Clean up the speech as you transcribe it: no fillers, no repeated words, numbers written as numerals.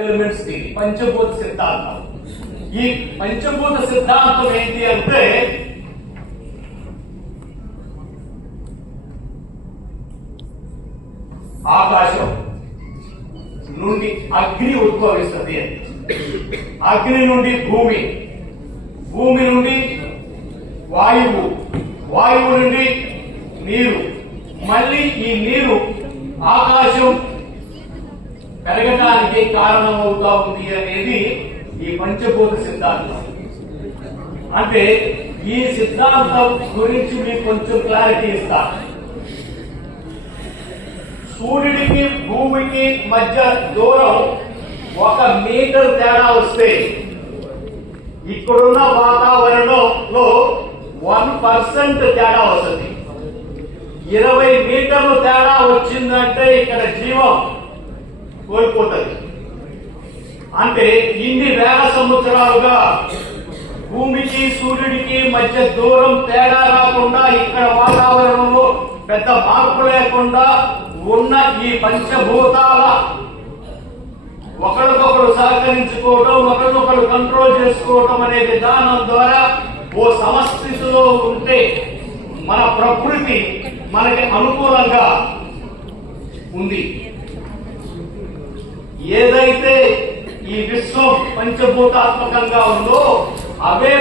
Elements the పంచభూత సిద్ధాంతం. ఈ పంచభూత సిద్ధాంతం ఏంటి అంటే ఆకాశం నుండి అగ్ని ఉద్భవిస్తుంది, అగ్ని నుండి భూమి, భూమి నుండి వాయువు, వాయువు నుండి నీరు, మళ్ళీ ఈ నీరు ఆకాశం పెరగడానికి కారణమవుతా ఉంది అనేది ఈ పంచభూత సిద్ధాంతం. అంటే ఈ సిద్ధాంతం గురించి మీకు కొంచెం క్లారిటీ ఇస్తా. సూర్యుడికి భూమికి మధ్య దూరం 1 మీటర్ తేడా వస్తే ఇక్కడున్న వాతావరణంలో 1% తేడా వస్తుంది. 20 మీటర్లు తేడా వచ్చిందంటే ఇక్కడ జీవం కోల్పోతుంది. అంటే ఇన్ని వేల సంవత్సరాలుగా భూమికి సూర్యుడికి మధ్య దూరం తేడా రాకుండా, ఇక్కడ వాతావరణంలో పెద్ద మార్పు లేకుండా ఉన్న ఈ పంచభూతాల ఒకరికొకరు సహకరించుకోవటం, ఒకరినొకరు కంట్రోల్ చేసుకోవటం అనే విధానం ద్వారా ఓ సమస్థితిలో ఉంటే మన ప్రకృతి మనకి అనుకూలంగా ఉంది. ఏదైతే ఈ విశ్వం పంచభూతాత్మకంగా ఉందో అవే